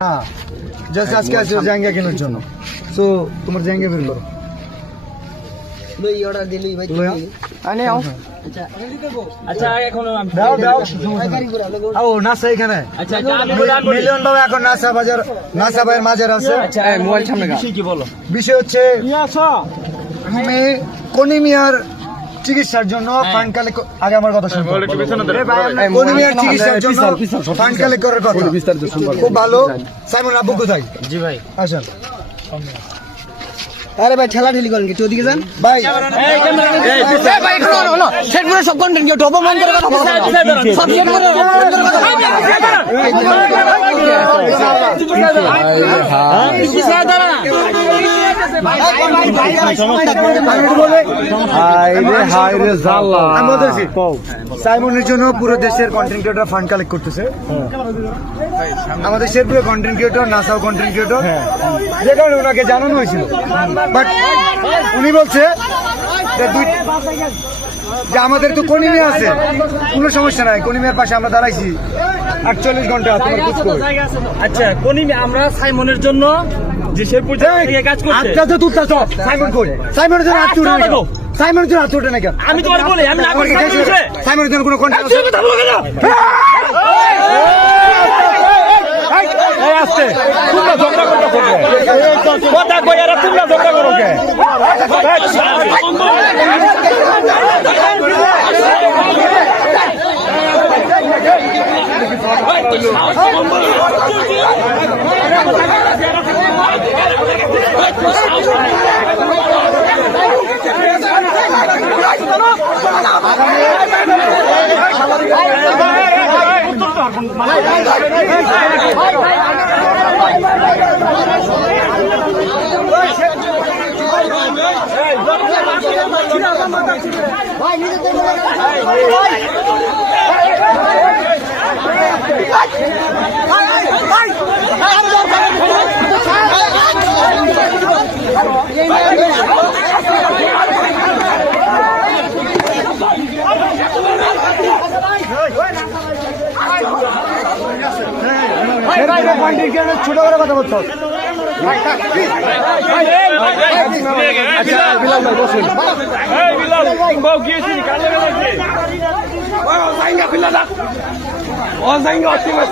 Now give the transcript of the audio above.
हाँ जैसे आज क्या जाएंगे কেনার জন্য সো তোমার জায়গা বের করো লই অর্ডার দিলি ভাই আনে আও আচ্ছা এখন দাও দাও আও নাসা এখানে আচ্ছা মিলিয়ন বাবা এখন নাসা বাজার নাসা ভাইয়ের মাজার আছে আচ্ছা মোবাইল সামনে কি বলো বিষয় হচ্ছে আমি কোনিমিয়ার চিকিৎসার জন্য ফান্ড কালেক্ট আগে আমার কথা শুনুন কোনিমিয়ার চিকিৎসার জন্য ফান্ড কালেক্ট করার কথা খুব ভালো সাইমন আব্বু কোথায় জি ভাই আসেন আরে ভাই ঠেলা ঠেলি করেন কি তুই ওদিকে যান ভাই এই ভাই হলো সেট করে সব কন্টেন্ট কি টপ বন্ধ করে কথা বলো সব সেট করে সাইমনের জন্য পুরো দেশের কন্টেন্ট ক্রিয়েটর ফান্ড কালেক্ট করতেছে আমাদের শেরপুরে কন্টেন্ট ক্রিয়েটর নাসাও কন্টেন্ট ক্রিয়েটর যে কারণে ওনাকে জানানো হয়েছিল বাট উনি বলছে যে আমাদের তো কোনিমিয়া আছে কোনো সমস্যা নাই কোনিমিয়ার পাশে আমরা দাঁড়াইছি 48 ঘন্টা তোমার খোঁজ করবে আচ্ছা কোনিমি আমরা সাইমনের জন্য যে শেরপুর থেকে কাজ করতে আচ্ছা তো তুই তো সাইমন কই সাইমনের জন্য হাত উঠে না সাইমনের জন্য হাত উঠে না কেন আমি তোমার বলি আমি সাইমনের জন্য কোনো কন্টেন্ট আছে এই আসছে তোমরা ঝগড়া করতে কথা কই আর তোমরা ঝগড়া করো কে ছোট করে কথা বলতো আচ্ছা বিলাল ভাই বসুন এই বিলাল বাউ গিয়েছি কালে গেছে ও জাইঙ্গা ফিলা দা ও জাইঙ্গা অতি মাছ